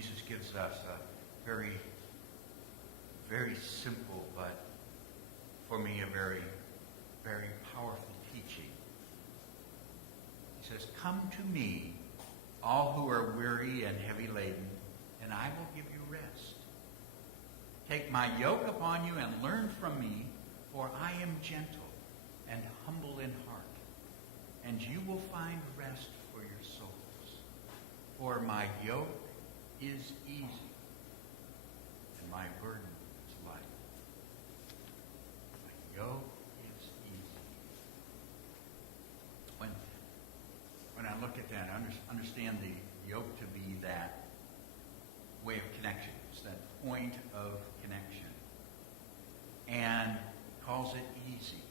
Jesus gives us a very, very simple, but for me a very, very powerful teaching. He says, "Come to me, all who are weary and heavy laden, and I will give you rest. Take my yoke upon you and learn from me, for I am gentle and humble in heart, and you will find rest for your souls. For my yoke is easy, and my burden is light." My yoke is easy. When I look at that, I understand the yoke to be that way of connection. It's that point of connection. And calls it easy.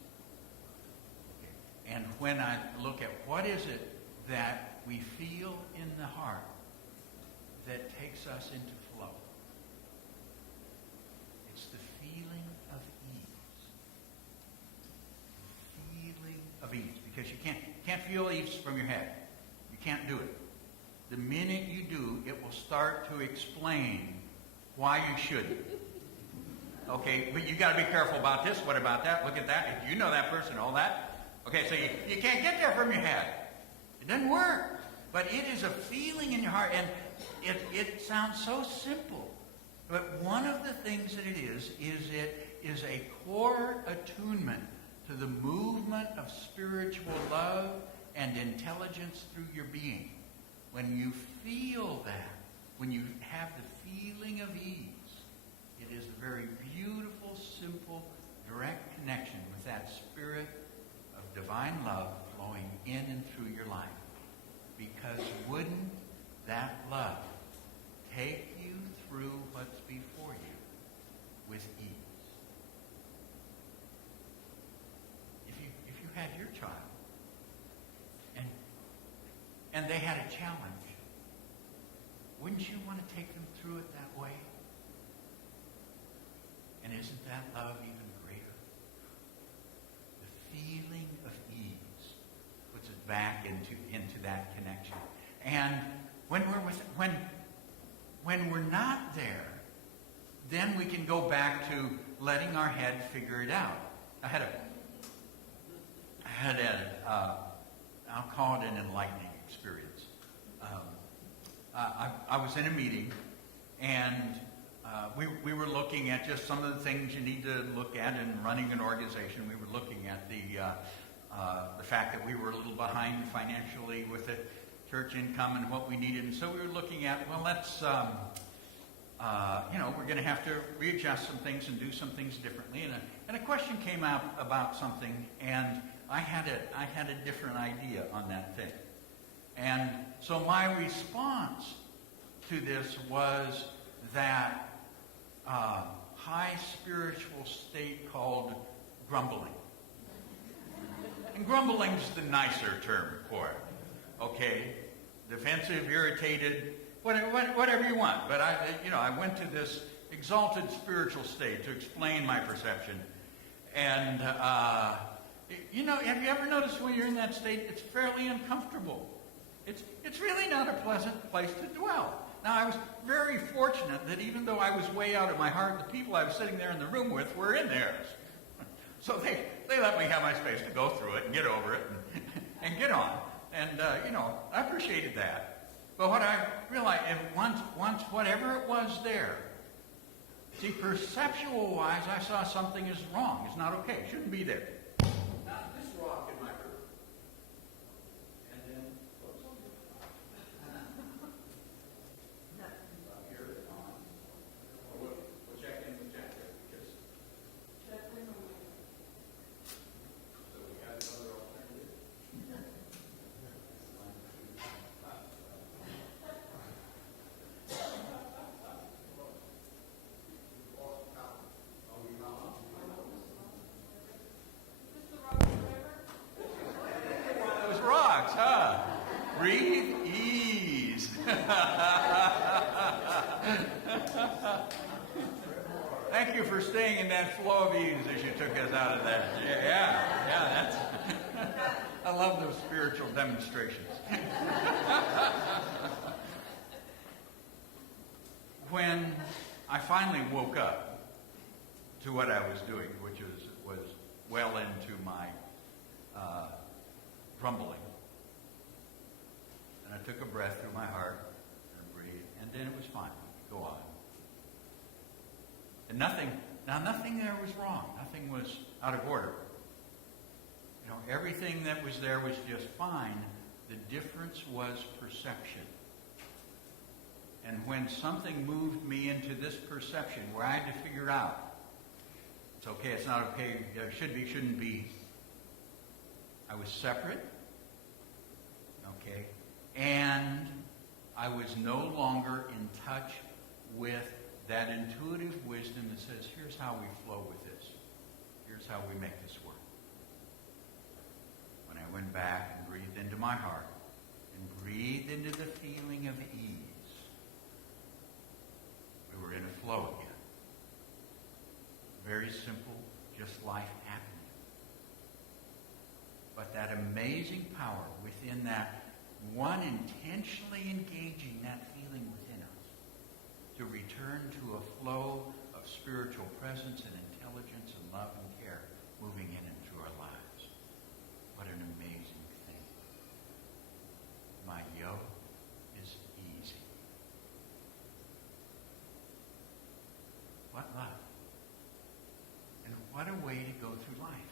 Okay. And when I look at what is it that we feel in the heart that takes us into flow, it's the feeling of ease. Feeling of ease. Because you can't feel ease from your head. You can't do it. The minute you do, it will start to explain why you shouldn't. Okay, but you got to be careful about this. What about that? Look at that. You know that person, all that. Okay, so you can't get there from your head. It doesn't work. But it is a feeling in your heart, and it sounds so simple. But one of the things that it is a core attunement to the movement of spiritual love and intelligence through your being. When you feel that, when you have the feeling of ease, it is a very beautiful, simple, direct connection with that spirit of divine love flowing in and through your life. Because wouldn't that love take you through what's before you with ease? If you had your child and they had a challenge, wouldn't you want to take them through it that way? And isn't that love even greater? The feeling of ease puts us back into that connection. And when we're not there, then we can go back to letting our head figure it out. I had I'll call it an enlightening experience. I was in a meeting, and we were looking at just some of the things you need to look at in running an organization. We were looking at the fact that we were a little behind financially with the church income and what we needed. And so we were looking at, well, let's, we're going to have to readjust some things and do some things differently. And a question came out about something, and I had a different idea on that thing. And so my response to this was that high spiritual state called grumbling. And grumbling's the nicer term for it. Okay? Defensive, irritated, whatever you want. But I went to this exalted spiritual state to explain my perception. And, have you ever noticed when you're in that state, it's fairly uncomfortable. It's really not a pleasant place to dwell. Now, I was very fortunate that even though I was way out of my heart, the people I was sitting there in the room with were in theirs. So they let me have my space to go through it and get over it and get on. And, I appreciated that. But what I realized, once whatever it was there, see, perceptual-wise, I saw something is wrong. It's not okay. It shouldn't be there. Not this rock in my room. And then, here on. We'll check in with Jack there because. So we got another alternative. Those rocks, huh? Breathe, ease. Thank you for staying in that flow of ease as you took us out of that. Yeah, that's. I love those spiritual demonstrations. finally woke up to what I was doing, which was well into my grumbling. And I took a breath through my heart and breathed, and then it was fine. Go on. And nothing there was wrong. Nothing was out of order. You know, everything that was there was just fine. The difference was perception. And when something moved me into this perception where I had to figure out, it's okay, it's not okay, it should be, shouldn't be, I was separate, okay, and I was no longer in touch with that intuitive wisdom that says, here's how we flow with this. Here's how we make this work. When I went back and breathed into my heart and breathed into the feeling of ease, we were in a flow again. Very simple, just life happening. But that amazing power within that one intentionally engaging that feeling within us to return to a flow of spiritual presence and intelligence and love and care moving in and through our lives. What an amazing thing. My yoke is easy. What love. And what a way to go through life.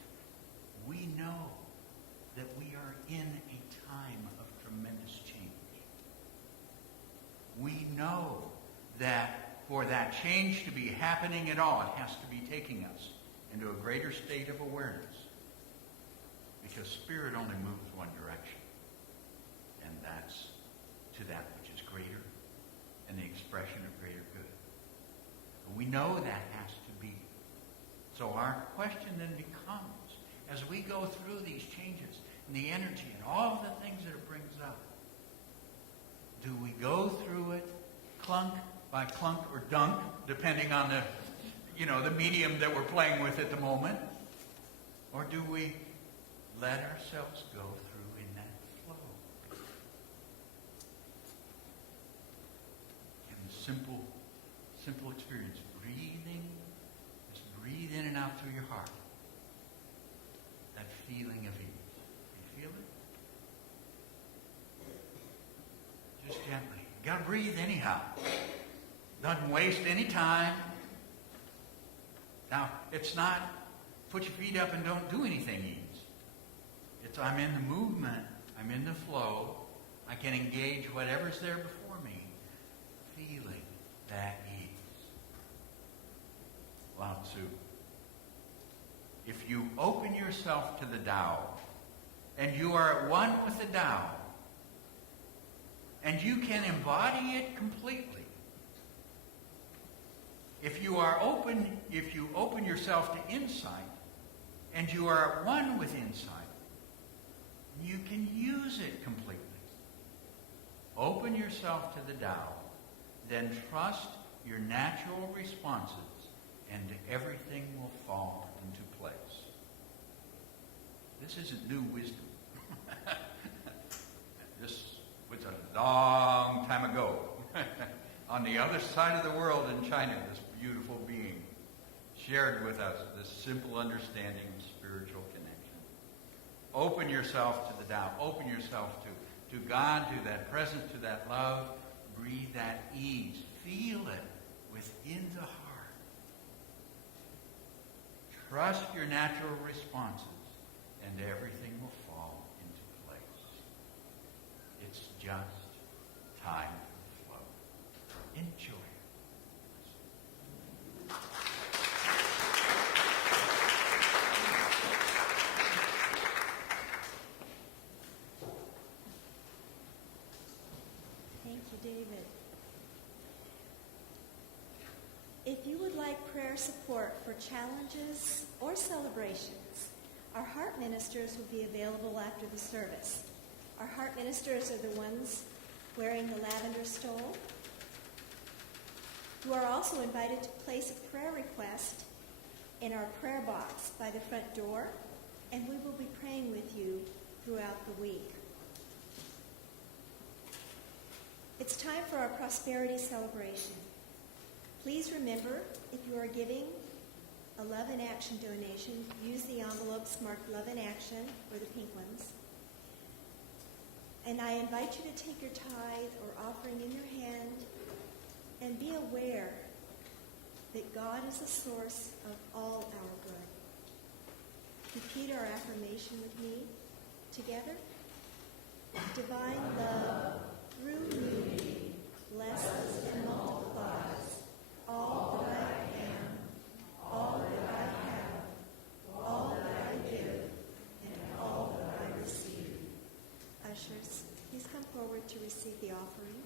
We know that we are in a time of tremendous change. We know that for that change to be happening at all, it has to be taking us into a greater state of awareness. Because spirit only moves one direction. And that's to that which is greater and the expression of greater good. And we know that has to be. So our question then becomes, as we go through these changes and the energy and all of the things that it brings up, do we go through it clunk by clunk or dunk, depending on the medium that we're playing with at the moment? Or do we let ourselves go through in that flow? And the simple experience, breathing, just breathe in and out through your heart. That feeling of ease. You feel it? Just gently. You got to breathe anyhow. Doesn't waste any time. Now, it's not put your feet up and don't do anything ease. It's I'm in the movement. I'm in the flow. I can engage whatever's there before me, feeling that ease. Lao Tzu. If you open yourself to the Tao, and you are at one with the Tao, and you can embody it completely, if you open yourself to insight, and you are at one with insight, you can use it completely. Open yourself to the Tao, then trust your natural responses, and everything will fall into place. This isn't new wisdom. This was a long time ago. On the other side of the world in China, this beautiful being shared with us this simple understanding of spiritual connection. Open yourself to the Tao. Open yourself to God, to that presence, to that love. Breathe that ease. Feel it within the heart. Trust your natural responses, and everything will fall into place. It's just time for flow. Enjoy it. Thank you, David. If you would like prayer support for challenges or celebrations, our heart ministers will be available after the service. Our heart ministers are the ones wearing the lavender stole. You are also invited to place a prayer request in our prayer box by the front door, and we will be praying with you throughout the week. It's time for our prosperity celebration. Please remember, if you are giving a Love in Action donation, use the envelopes marked Love in Action, or the pink ones. And I invite you to take your tithe or offering in your hand and be aware that God is the source of all our good. Repeat our affirmation with me together. Divine love through me blesses and multiplies all that I am, all that I have, all that I give, and all that I receive. Ushers, please come forward to receive the offering.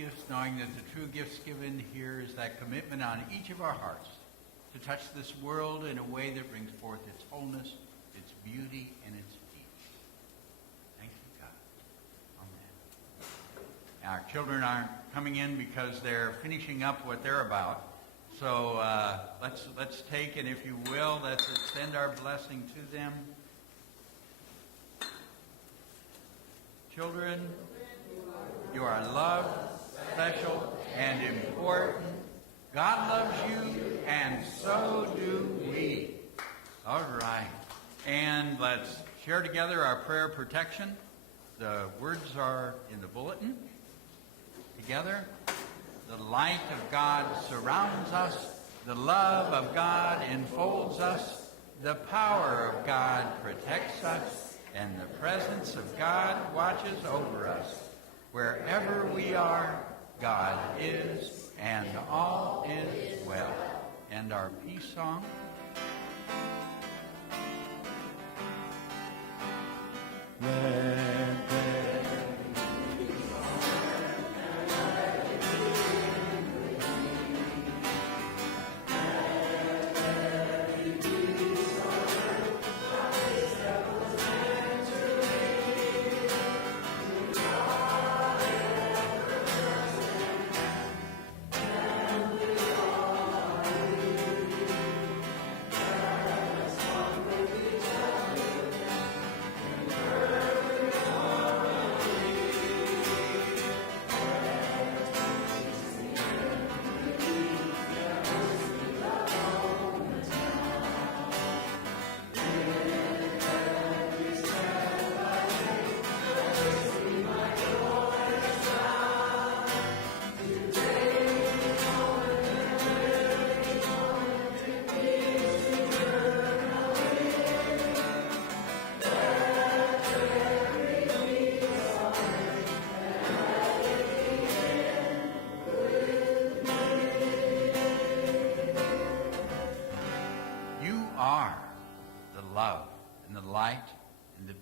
gifts, knowing that the true gifts given here is that commitment on each of our hearts to touch this world in a way that brings forth its wholeness, its beauty, and its peace. Thank you, God. Amen. Our children aren't coming in because they're finishing up what they're about. So let's take, and if you will, let's extend our blessing to them. Children, you are loved, special, and important. God loves you, and so do we. All right. And let's share together our prayer of protection. The words are in the bulletin. Together. The light of God surrounds us. The love of God enfolds us. The power of God protects us. And the presence of God watches over us. Wherever we are, God is, and all is well. And our peace song.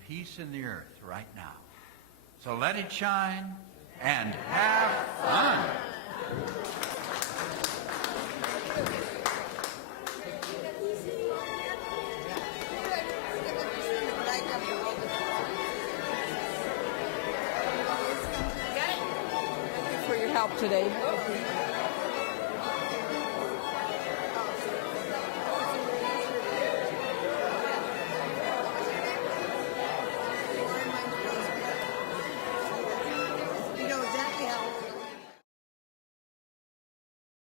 Peace in the earth right now. So let it shine and have fun. Thank you for your help today.